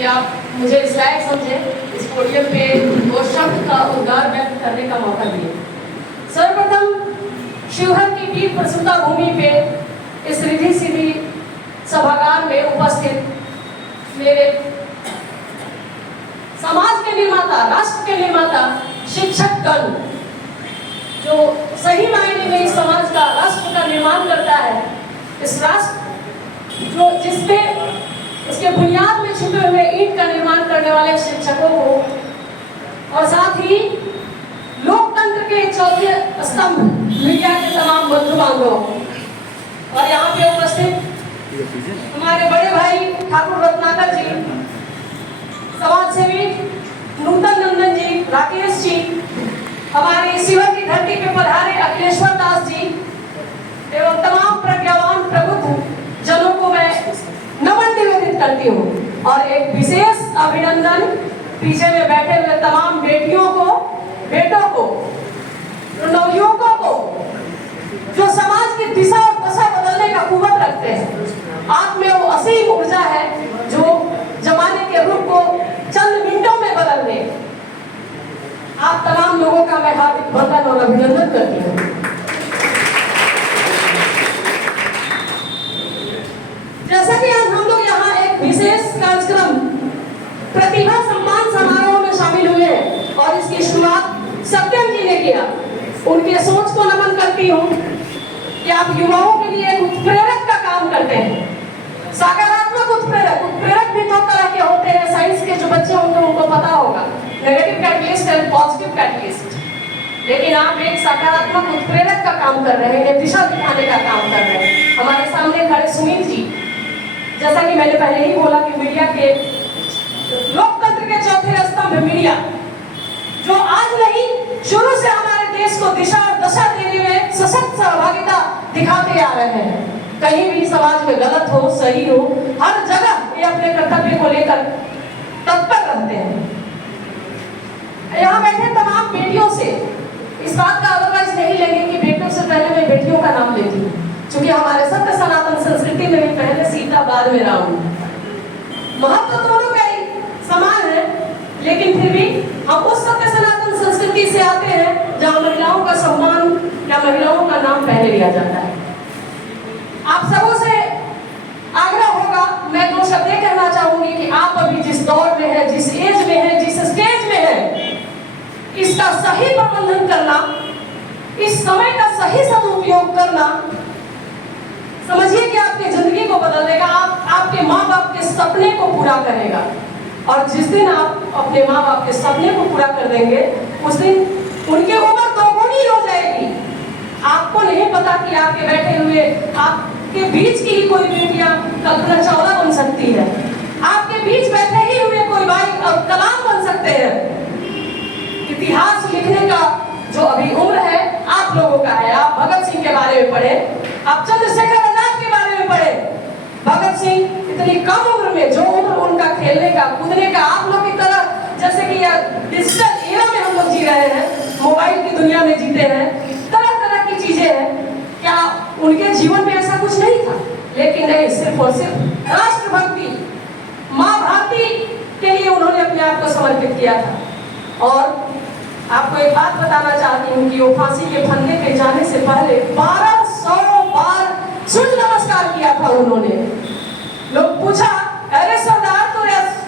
कि आप मुझे इस लायक समझें इस पोडियम पे दो शब्द का उद्गार व्यक्त करने का मौका दिए। सर्वप्रथम शिवहर की पीठ प्रसूता भूमि पे इस रिद्धि सिद्धि सभागार में उपस्थित मेरे समाज के निर्माता, राष्ट्र के निर्माता, शिक्षकगण जो सही मायने में इस समाज का, राष्ट्र का निर्माण करता है, इस राष्ट्र जो जिसपे उसके बुनियाद में छुपे हुए ईंट का निर्माण करने वाले शिक्षकों को, और साथ ही लोकतंत्र के चौथे स्तंभ मीडिया के तमाम बंधु बांधवों, और यहाँ पे उपस्थित हमारे बड़े भाई ठाकुर रत्नाकर जी, समाज सेवी नूतन नंदन जी, राकेश जी, हमारे शिवहर की धरती पे पधारे अखिलेश्वर दास जी एवं तमाम प्रज्ञावान प्रबुद्ध जनों को मैं नमन निवेदित करती हूँ। और एक विशेष अभिनंदन पीछे में बैठे हुए तमाम बेटियों को, बेटों को, नवयुवकों को जो समाज की दिशा और दशा बदलने का कुवत रखते हैं। आप में वो असीम ऊर्जा है जो जमाने के रूप को चंद मिनटों में बदल दे। आप तमाम लोगों का मैं हार्दिक वंदन और अभिनंदन करती हूँ। जैसा कि आज हम लोग यहाँ एक विशेष कार्यक्रम प्रतिभा सम्मान समारोह में शामिल हुए हैं और इसकी शुरुआत सत्यम जी ने किया, उनके सोच को नमन करती हूँ कि आप युवाओं के लिए एक उत्प्रेरक का काम करते हैं। सकारात्मक उत्प्रेरक, उत्प्रेरक भी दो तरह के होते हैं। साइंस के जो बच्चे होंगे उनको पता होगा, नेगेटिव कैटलिस्ट और पॉजिटिव कैटलिस्ट। लेकिन आप एक सकारात्मक उत्प्रेरक का काम कर रहे हैं, दिशा दिखाने का काम कर रहे हैं। हमारे सामने खड़े सुमित जी, जैसा कि मैंने पहले ही बोला कि मीडिया के, लोकतंत्र के चौथे स्तंभ मीडिया, जो आज नहीं शुरू से हमारे देश को दिशा और दशा देने में सशक्त सहभागिता दिखाते आ रहे हैं। कहीं भी समाज में गलत हो, सही हो, हर जगह ये अपने कर्तव्य को लेकर तत्पर रहते हैं। यहाँ बैठे तमाम बेटियों से इस बात का अदरवाइज नहीं लेंगे कि बेटों से पहले मैं बेटियों का नाम लेती हूँ, क्योंकि हमारे सत्य सनातन संस्कृति में भी पहले सीता बाद में राम। महत्व तो दोनों का ही समान है, लेकिन फिर भी हम उस सत्य सनातन संस्कृति से आते हैं जहाँ महिलाओं का सम्मान या महिलाओं का नाम पहले लिया जाता है। आप सबों से आग्रह होगा, मैं दो शब्द कहना चाहूंगी कि आप अभी जिस दौर में है, जिस एज में है, जिस स्टेज में है, इसका सही प्रबंधन करना, इस समय का सही सदुपयोग करना, समझिए कि आपकी जिंदगी को बदल देगा। आपके माँ बाप के सपने को पूरा करेगा। और जिस दिन आप अपने माँ बाप के सपने को पूरा कर देंगे, उस दिन उनकी उम्र दोगुनी हो जाएगी। आपको नहीं पता कि आपके बैठे हुए, आपके बीच की ही कोई बेटियां कल्पना चावला बन सकती है, आपके बीच बैठे ही हुए कोई भाई कलाम बन सकते हैं। इतिहास लिखने का जो अभी उम्र है आप लोगों का है। आप भगत सिंह के बारे में पढ़े, आप चंद्रशेखर आजाद के बारे में पढ़े। भगत सिंह इतनी कम उम्र में, जो उम्र उनका खेलने का, कूदने का, आप लोग की तरह, जैसे कि डिजिटल एरा में हम लोग जी रहे हैं, मोबाइल की दुनिया में जीते हैं, तरह तरह की चीजें हैं। क्या उनके जीवन में ऐसा कुछ नहीं था? लेकिन नहीं, सिर्फ और सिर्फ राष्ट्रभक्ति, माँ भारती के लिए उन्होंने अपने आप को समर्पित किया था। और आपको एक बात बताना चाहती हूँ कि वो फांसी के फंदे पे जाने से पहले 1200 बार सूर्य नमस्कार किया था उन्होंने। लोग पूछा, अरे सरदार तो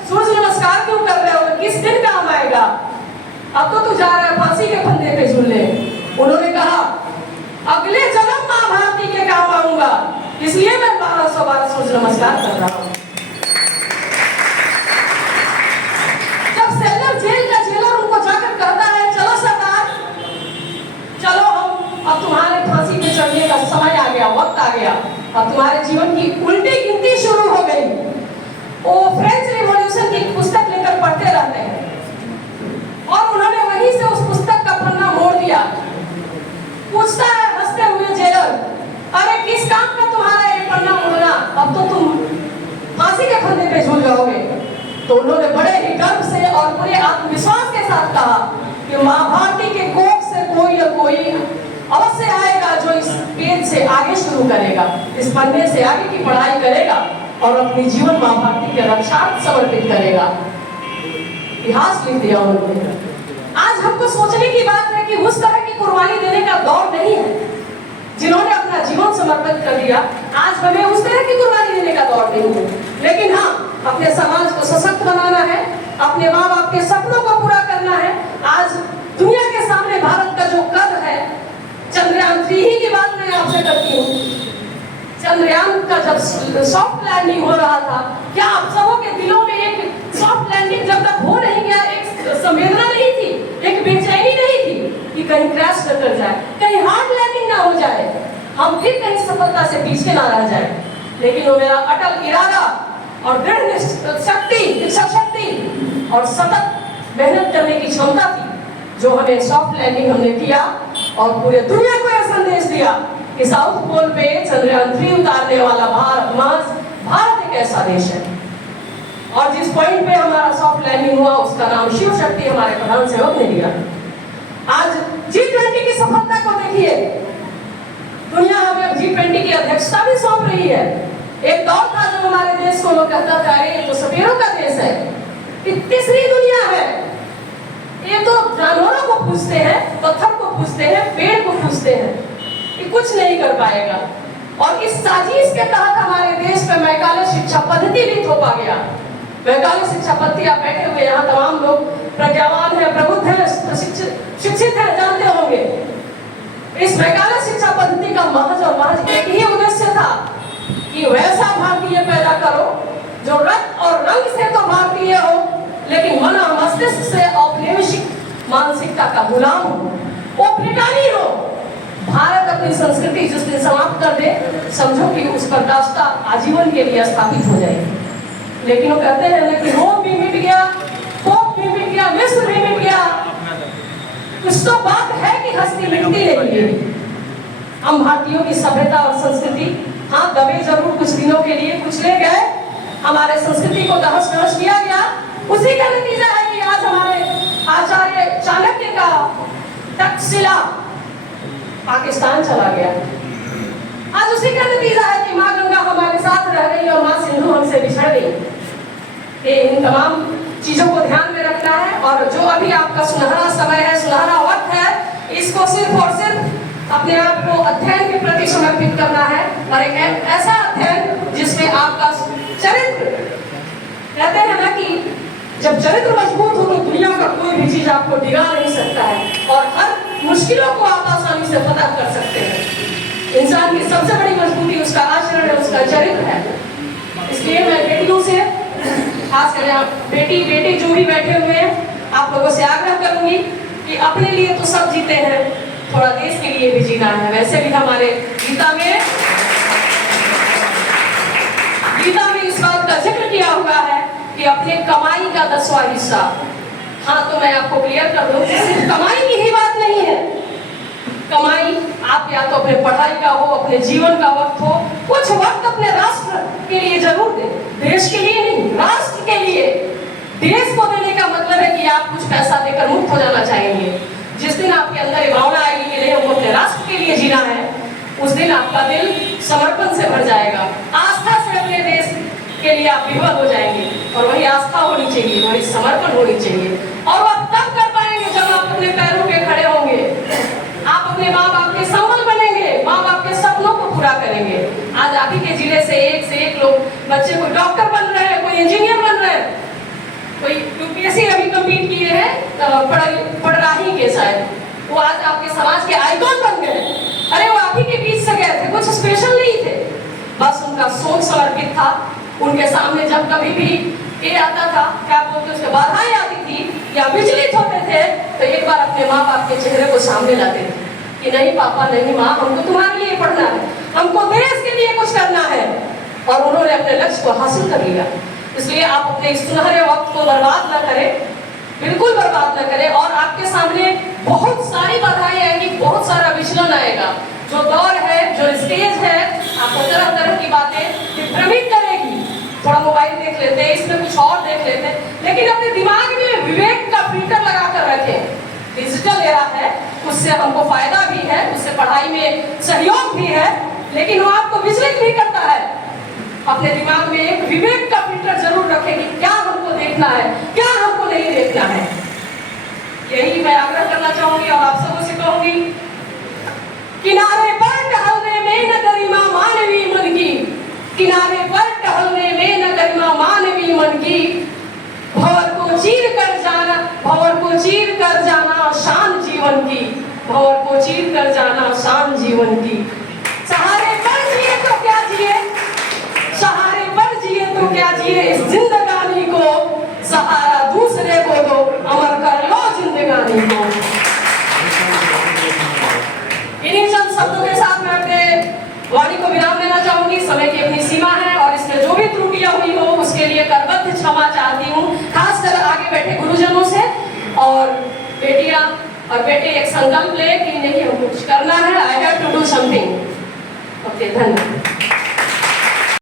सूर्य नमस्कार क्यों कर रहे हो, किस दिन काम आएगा? अब तो तू जा रहा है फांसी के फंदे पे झूलने। उन्होंने कहा, अगले जन्म माँ भारती के काम आऊंगा, इसलिए मैं 1200 बार सूर्य नमस्कार कर रहा हूँ। जब सेलर, जेल का जेलर उनको जाकर कहता है, चलो सरदार, चलो अब तुम्हारे फांसी पे चढ़ने का समय आ गया, वक्त आ गया, अब तुम्हारे जीवन की उल्टी गिनती शुरू हो गई। वो फ्रेंच रिवॉल्यूशन की पुस्तक लेकर पढ़ते रहते हैं और उन्होंने वहीं से उस पुस्तक का पन्ना मोड़ दिया। पूछता है हंसते हुए जेलर, अरे किस काम का तुम्हारा ये पन्ना मोड़ना, अब तो तुम फांसी के फंदे पे झूल जाओगे। तो उन्होंने बड़े ही गर्व से और पूरे आत्मविश्वास के साथ कहा कि माँ भारती के कोख से कोई न कोई अवश्य आएगा जो इस पेज से आगे शुरू करेगा, इस पन्ने से आगे की पढ़ाई करेगा और अपनी जीवन मां भारती के रक्षार्थ समर्पित करेगा। इतिहास लिख दिया उन्होंने। आज हमको सोचने की बात है कि उस तरह की कुर्बानी देने का दौर नहीं है जिन्होंने अपना जीवन समर्पित कर दिया। आज हमें उस तरह की कुर्बानी देने का दौर नहीं है, लेकिन हाँ, अपने समाज को सशक्त बनाना है, अपने माँ बाप के सपनों को पूरा करना है। आज दुनिया के सामने भारत का जो कद है, चंद्रयान 3 ही की बात मैं आपसे करती हूँ। चंद्रयान का जब सॉफ्ट लैंडिंग हो रहा था, क्या आप सबों के दिलों में एक सॉफ्ट लैंडिंग जब तक हो नहीं गया, एक संवेदना नहीं थी, एक बेचैनी नहीं थी कि कहीं क्रैश न कर जाए, कहीं हार्ड लैंडिंग ना हो जाए, हम फिर कहीं सफलता से पीछे ना रह जाए। लेकिन वो मेरा अटल इरादा और दृढ़ शक्ति, इच्छा शक्ति और सतत मेहनत करने की क्षमता थी जो हमें सॉफ्ट लैंडिंग हमने किया और पूरे दुनिया को यह संदेश दिया कि साउथ पोल पे चंद्रयान 3 उतारने वाला भारत एक ऐसा देश है। और जिस पॉइंट पे हमारा सॉफ्ट लैंडिंग हुआ उसका नाम शिव शक्ति हमारे प्रधान सेवक ने दिया। आज G20 की सफलता को देखिए, दुनिया हमें G20 की अध्यक्षता भी सौंप रही है। एक दौर था जब हमारे देश को लोग कहता था अरे ये तो सपेरों का देश है, तीसरी दुनिया है, ये तो जानवरों को पूछते हैं, पत्थर को पूछते हैं, पेड़ को पूछते हैं, ये कुछ नहीं कर पाएगा। और इस साजिश के तहत हमारे देश में मैकाले शिक्षा पद्धति भी थोपा गया। मैकाले शिक्षा पद्धति, आप बैठे हुए यहाँ तमाम लोग प्रज्ञावान है, प्रबुद्ध है, शिक्षित है, जानते होंगे। इस मैकाले शिक्षा पद्धति का महज और महज एक ही उद्देश्य था कि वैसा भारतीय पैदा करो जो रक्त और रंग से तो भारतीय हो, लेकिन मन और मस्तिष्क से औपनिवेशिक मानसिकता का गुलाम हो, वो ब्रिटानी हो। भारत अपनी संस्कृति जिस दिन समाप्त कर दे, समझो कि उस पर रास्ता आजीवन के लिए स्थापित हो जाएगी। लेकिन वो कहते हैं ना कि रोम भी मिट गया, पोप भी मिट गया, मिस्र भी मिट गया, कुछ तो बात है कि हस्ती मिटती नहीं है। हम भारतीयों की सभ्यता और संस्कृति हाँ दबे जरूर कुछ दिनों के लिए, कुछ ले गए, हमारे संस्कृति को तहस नहस किया गया। उसी का नतीजा है कि आज हमारे आचार्य चाणक्य का तक्षशिला पाकिस्तान चला गया। आज उसी का नतीजा है कि माँ गंगा हमारे साथ रह गई और माँ सिंधु हमसे बिछड़ गई। इन तमाम चीजों को ध्यान में रखना है और जो अभी आपका सुनहरा समय है, सुनहरा वक्त है, इसको सिर्फ और सिर्फ अपने आप को अध्ययन के प्रति समर्पित करना है और एक ऐसा अध्ययन जिसमें आपका चरित्र, कहते हैं ना कि जब चरित्र मजबूत हो तो दुनिया का कोई भी चीज आपको डिगा नहीं सकता है और हर मुश्किलों को आप आसानी से फतह कर सकते हैं। इंसान की सबसे बड़ी मजबूती उसका आचरण है, उसका चरित्र है। इसलिए मैं बेटियों से, खास कर आप बेटी जो भी बैठे हुए हैं, आप लोगों से आग्रह करूंगी कि अपने लिए तो सब जीते हैं, थोड़ा देश के लिए भी जीना है। वैसे भी हमारे गीता में इस बात का जिक्र किया हुआ है कि अपने कमाई का 10वां हिस्सा, हाँ तो मैं आपको क्लियर कर दूं, सिर्फ कमाई की ही बात नहीं है। कमाई आप या तो अपने पढ़ाई का हो, अपने जीवन का वक्त हो, कुछ वक्त अपने राष्ट्र के लिए जरूर दें, देश के लिए नहीं, राष्ट्र के लिए। देश को देने का मतलब है कि आप कुछ पैसा देकर मुक्त हो जाना चाहेंगे। जिस दिन आपके अंदर ये भावना आएगी कि नहीं हमको अपने राष्ट्र के लिए जीना है, उस दिन आपका दिल समर्पण से भर जाएगा, आस्था से अपने देश के लिए आप विवल हो जाएंगे। और वही आस्था होनी चाहिए, वही समर्पण होनी चाहिए। और आप तब कर पाएंगे जब आप अपने पैरों पे खड़े होंगे, आप अपने माँ बाप के संबल बनेंगे, माँ बाप के सपनों को पूरा करेंगे। आज आप ही के जिले से एक लोग बच्चे कोई डॉक्टर बन रहे हैं, कोई इंजीनियर बन रहे हैं, कोई यूपीएससी अभी कंप्लीट किए हैं पढ़राही के, शायद वो आज आपके समाज के आइकॉन बन गए। अरे वो आप ही के बीच से गए थे, कुछ स्पेशल नहीं थे, बस उनका सोच समर्पित था। उनके सामने जब कभी भी ये आता था, क्या बोलते उसके बाधाएं आती थी या विचलित होते थे, तो एक बार अपने माँ बाप के चेहरे को सामने लाते थे कि नहीं पापा, नहीं माँ, हमको तुम्हारे लिए पढ़ना है, हमको देश के लिए कुछ करना है। और उन्होंने अपने लक्ष्य को हासिल कर लिया। इसलिए आप अपने सुनहरे वक्त को बर्बाद न करें, बिल्कुल बर्बाद न करें। और आपके सामने बहुत सारी बाधाएं आएंगी, बहुत सारा विचलन आएगा। जो दौर है, जो स्टेज है, आपको तरह तरह की बातें भ्रमित करेगी। थोड़ा मोबाइल देख लेते हैं, इसमें कुछ और देख लेते हैं, लेकिन अपने दिमाग में विवेक का फिल्टर लगा कर रखें। डिजिटल एरा है, उससे हमको फायदा भी है, उससे पढ़ाई में सहयोग भी है, लेकिन वो आपको विचलित भी करता है। अपने दिमाग में एक विवेक का फिल्टर जरूर रखें कि क्या हमको देखना है, क्या हमको नहीं देखना है। यही मैं आग्रह करना चाहूंगी और आप सबों से कहूंगी, किनारे पर टहलने में न गरिमा मानवी मन की, किनारे पर टहलने में न गरिमा मानवी मन की, भंवर को चीर कर जाना, भंवर को चीर कर जाना शान जीवन की, भंवर को चीर कर जाना शान जीवन की। सहारे पर जिए तो क्या जिए, सहारे पर जिए तो क्या जिए, इस जिंदगानी को सहारा दूसरे को दो, अमर कर लो जिंदगानी को। इन्हीं चंद शब्दों के साथ मैं अपने वाणी को विराम देना चाहूंगी। समय की अपनी सीमा है और इसमें जो भी त्रुटियां हुई हो उसके लिए करबद्ध क्षमा चाहती हूँ, खासकर आगे बैठे गुरुजनों से। और बेटियां और बेटे एक संकल्प ले कि नहीं हमको कुछ करना है, I have to do something. Okay, धन्यवाद।